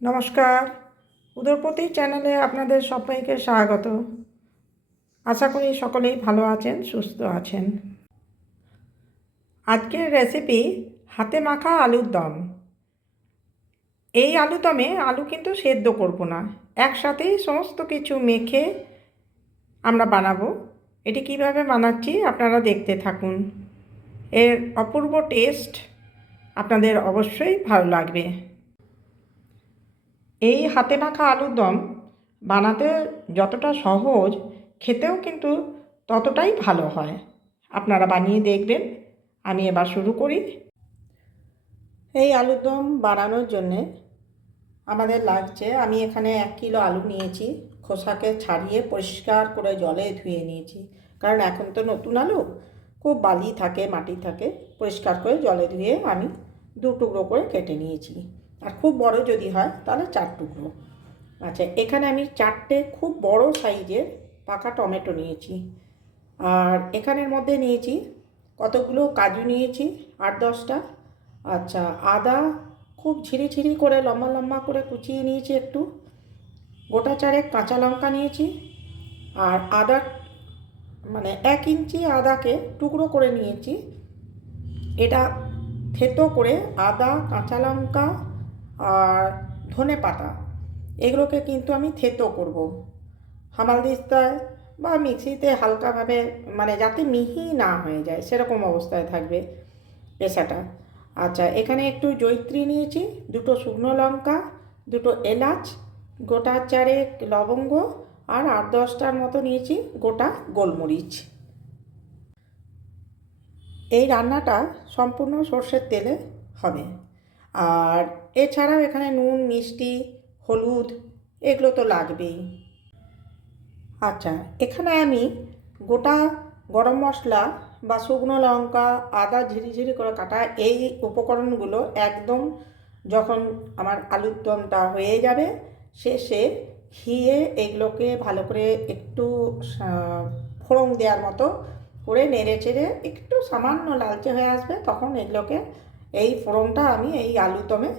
নমস্কার, উদরপতি চ্যানেলে আপনাদের সবাইকে স্বাগত। আশা করি সকলেই ভালো আছেন, সুস্থ আছেন। আজকের রেসিপি হাতে মাখা আলুর দম। এই আলুদমে আলু কিন্তু সেদ্ধ করব না, একসাথেই সমস্ত কিছু মেখে আমরা বানাবো। এটি কিভাবে বানাচ্ছি আপনারা দেখতে থাকুন। এর অপূর্ব টেস্ট আপনাদের অবশ্যই ভালো লাগবে। এই হাতে মাখা আলুর দম বানাতে যতটা সহজ, খেতেও কিন্তু ততটাই ভালো হয়। আপনারা বানিয়ে দেখবেন। আমি এবার শুরু করি। এই আলুর দম বানানোর জন্যে আমাদের লাগছে, আমি এখানে 1 কিলো আলু নিয়েছি। খোসাকে ছাড়িয়ে পরিষ্কার করে জলে ধুয়ে নিয়েছি, কারণ এখন তো নতুন আলু, খুব বালি থাকে, মাটি থাকে। পরিষ্কার করে জলে ধুয়ে আমি 2 টুকরো করে কেটে নিয়েছি। আর খুব বড় যদি হয় তাহলে 4 টুকরো। আচ্ছা, এখানে আমি 4টে খুব বড় সাইজের পাকা টমেটো নিয়েছি। আর এখানের মধ্যে নিয়েছি কতগুলো কাজু নিয়েছি, 8-10টা। আচ্ছা, আদা খুব ঝিরি করে লম্বা লম্বা করে কুচিয়ে নিয়েছি একটু। গোটা 4 কাঁচা লঙ্কা নিয়েছি। আর আদা মানে 1 ইঞ্চি আদাকে টুকরো করে নিয়েছি। এটা থেতো করে আদা, কাঁচা লঙ্কা আর ধনে পাতা এগুলোকে কিন্তু আমি থেতো করব হামালদিস্তায় বা মিক্সিতে হালকাভাবে, মানে যাতে মিহি না হয়ে যায় সেরকম অবস্থায় থাকবে পেশাটা। আচ্ছা, এখানে একটু জয়িত্রী নিয়েছি, 2টো শুকনো লঙ্কা, 2টো এলাচ, গোটা 4 লবঙ্গ আর 8-10টার মতো নিয়েছি গোটা গোলমরিচ। এই রান্নাটা সম্পূর্ণ সর্ষের তেলে হবে। আর এছাড়াও এখানে নুন, মিষ্টি, হলুদ এগুলো তো লাগবেই। আচ্ছা, এখানে আমি গোটা গরম মশলা বা শুকনো লঙ্কা, আদা ঝিরি করে কাটা, এই উপকরণগুলো একদম যখন আমার আলুর দমটা হয়ে যাবে শেষে ঘিয়ে এগুলোকে ভালো করে একটু ফোড়ন দেওয়ার মতো করে নেড়ে চেড়ে একটু সামান্য লালচে হয়ে আসবে, তখন এগুলোকে এই ফোড়নটা আমি এই আলুর দমে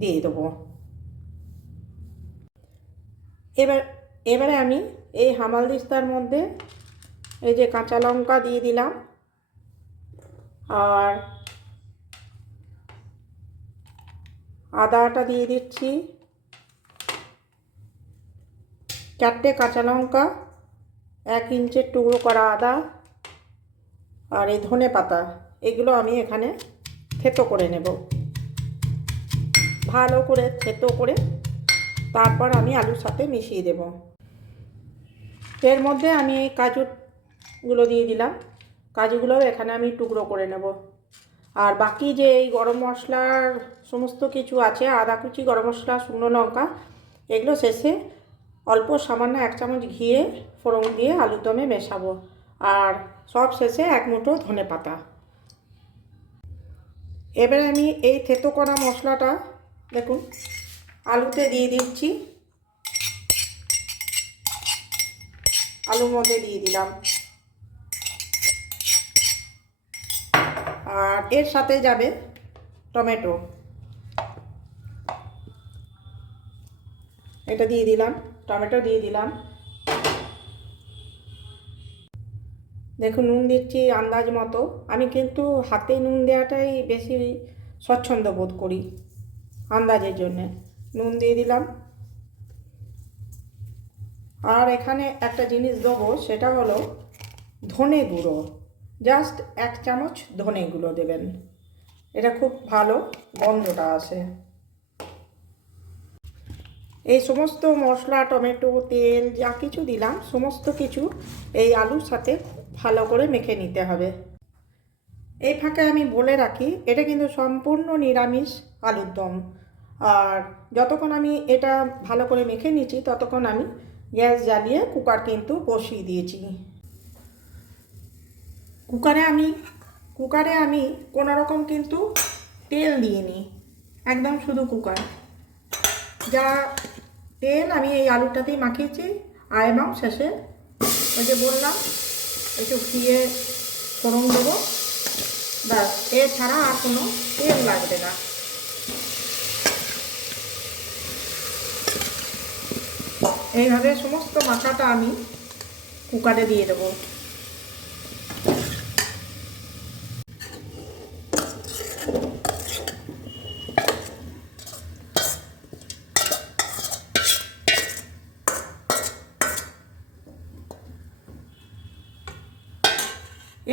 দিয়ে দেবো। এবারে আমি এই হামালদিস্তার মধ্যে এই যে কাঁচা লঙ্কা দিয়ে দিলাম, আর আদাটা দিয়ে দিচ্ছি, 4টে কাঁচা লঙ্কা, 1 ইঞ্চের টুকরো করা আদা, আর এই ধনে পাতা এগুলো আমি এখানে থেতো করে নেব। ভালো করে থেতো করে তারপর আমি আলুর সাথে মিশিয়ে দেব। এর মধ্যে আমি এই কাজুগুলো দিয়ে দিলাম, কাজুগুলো এখানে আমি টুকরো করে নেব। আর বাকি যে এই গরম মশলার সমস্ত কিছু আছে, আদা কুচি, গরম মশলা, শুকনো লঙ্কা, এগুলো শেষে অল্প সামান্য 1 চামচ ঘিয়ে ফোড়ন দিয়ে আলুর দমে মেশাবো। আর সব শেষে 1 মুঠো ধনে পাতা। এবারে আমি এই থেতো করা মশলাটা দেখুন আলুতে দিয়ে দিচ্ছি, আলুর মধ্যে দিয়ে দিলাম। আর এর সাথে যাবে টমেটো, এটা দিয়ে দিলাম, টমেটো দিয়ে দিলাম। দেখুন নুন দিচ্ছি আন্দাজ মতো। আমি কিন্তু হাতে নুন দেওয়াটাই বেশি স্বচ্ছন্দ বোধ করি, আন্দাজের জন্যে নুন দিয়ে দিলাম। আর এখানে একটা জিনিস দেবো, সেটা হলো ধনে গুঁড়ো, জাস্ট 1 চামচ ধনে গুঁড়ো দেবেন, এটা খুব ভালো গন্ধটা আসে। এই সমস্ত মশলা, টমেটো, তেল যা কিছু দিলাম সমস্ত কিছু এই আলুর সাথে ভালো করে মেখে নিতে হবে। এই ফাঁকে আমি বলে রাখি, এটা কিন্তু সম্পূর্ণ নিরামিষ আলুর দম। আর যতক্ষণ আমি এটা ভালো করে মেখে নিচ্ছি ততক্ষণ আমি গ্যাস জ্বালিয়ে কুকার কিন্তু বসিয়ে দিয়েছি। কুকারে আমি কোনো রকম কিন্তু তেল দিইনি, একদম শুধু কুকার, যা তেল আমি এই আলুটাতেই মাখিয়েছি। আর এবং শেষে ওই যে বললাম একটু ঘিয়ে ফোড়ন দেবো, ব্যাস, এছাড়া আর কোনো তেল লাগবে না। এইভাবে সমস্ত মাখাটা আমি কুকারে দিয়ে দেবো।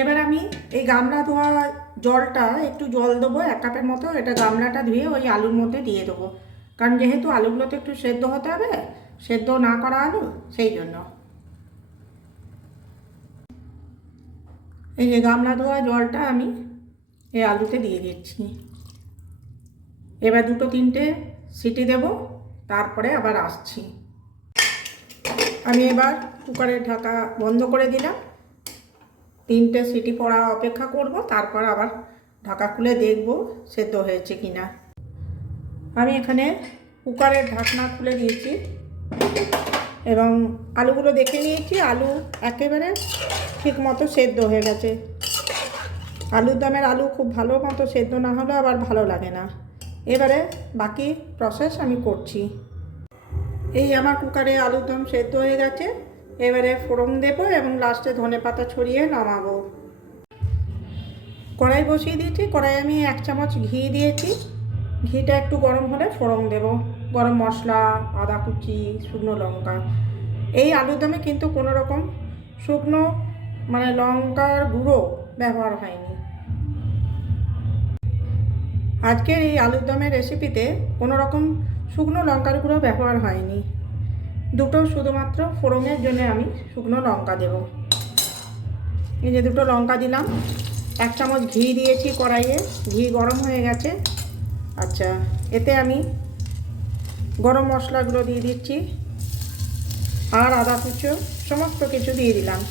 এবার আমি এই গামলা ধোয়া জলটা একটু জল দেবো 1 কাপের মতো, এটা গামলাটা ধুয়ে ওই আলুর মধ্যে দিয়ে দেবো, কারণ যেহেতু আলুগুলোতে একটু সেদ্ধ হতে হবে, সেদ্ধ না করা আলু, সেই জন্য। এই যে গামলা ধোয়া জলটা আমি এই আলুতে দিয়ে দিচ্ছি। এবার 2-3টে সিটি দেব, তারপরে আবার আসছি। আমি এবার কুকারের ঢাকা বন্ধ করে দিলাম, 3টে সিটি পড়া অপেক্ষা করব, তারপর আবার ঢাকা খুলে দেখব সেদ্ধ হয়েছে কিনা। আমি এখানে কুকারের ঢাকনা খুলে দিয়েছি এবং আলুগুলো দেখে নিয়েছি, আলু একেবারে ঠিক মতো সেদ্ধ হয়ে গেছে। আলুর দমের আলু খুব ভালো মতো সেদ্ধ না হলে আবার ভালো লাগে না। এবারে বাকি প্রসেস আমি করছি। এই আমার কুকারে আলুর দম সেদ্ধ হয়ে গেছে, এবারে ফোড়ন দেবো এবং লাস্টে ধনেপাতা ছড়িয়ে নামাবো। কড়াই বসিয়ে দিয়েছি, কড়াই আমি 1 চামচ ঘি দিয়েছি, ঘিটা একটু গরম হলে ফোড়ন দেব, গরম মশলা, আদা কুচি, শুকনো লঙ্কা। এই আলুর দমে কিন্তু কোনো রকম শুকনো মানে লঙ্কার গুঁড়ো ব্যবহার হয়নি। আজকের এই আলুর দমের রেসিপিতে কোনো রকম শুকনো লঙ্কার গুঁড়ো ব্যবহার হয়নি, দুটো শুধুমাত্র ফোড়নের জন্য আমি শুকনো লঙ্কা দেব। এই যে 2টো লঙ্কা দিলাম, 1 চামচ ঘি দিয়েছি কড়াইয়ে, ঘি গরম হয়ে গেছে। আচ্ছা, এতে আমি গরম মশলাগুলো দিয়ে দিচ্ছি আর আদা কুচো সমস্ত কিছু দিয়ে দিলাম।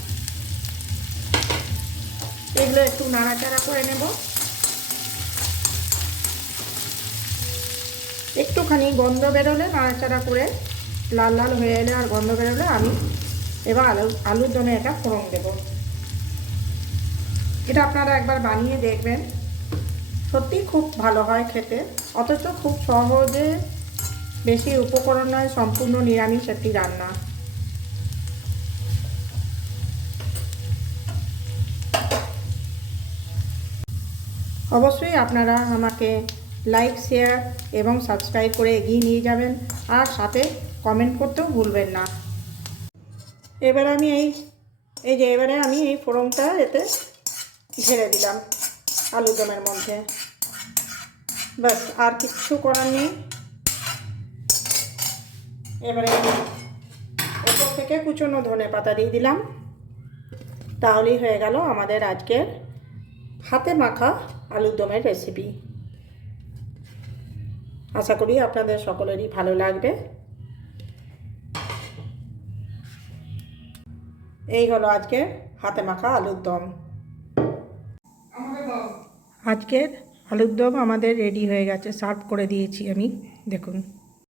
এগুলো একটু নাড়াচাড়া করে নেব, একটুখানি গন্ধ বেরোলে, নাড়াচাড়া করে লাল লাল হয়ে এলে আর গন্ধ বেরোলে আমি এবার আলুর দমে এটা ফোড়ন দেব। এটা আপনারা একবার বানিয়ে দেখবেন, সত্যি খুব ভালো হয় খেতে, অথচ খুব সহজে, বেশি উপকরণ নয়, সম্পূর্ণ নিরামিষ একটি রান্না। অবশ্যই আপনারা আমাকে লাইক, শেয়ার এবং সাবস্ক্রাইব করে এগিয়ে নিয়ে যাবেন, আর সাথে কমেন্ট করতেও ভুলবেন না। এবারে আমি এবারে আমি এই ফোড়নটা এতে ঢেলে দিলাম আলুর দমের মধ্যে, ব্যাস আর কিচ্ছু করার নেই। এবারে ওপর থেকে কুচনো ধনেপাতা দিয়ে দিলাম, তাহলেই হয়ে গেল আমাদের আজকের হাতে মাখা আলুর দমের রেসিপি। আশা করি আপনাদের সকলেরই ভালো লাগবে। এই হলো আজকের হাতে মাখা আলুর দম। আজকের আলুর দম আমাদের রেডি হয়ে গেছে, সার্ভ করে দিয়েছি আমি, দেখুন।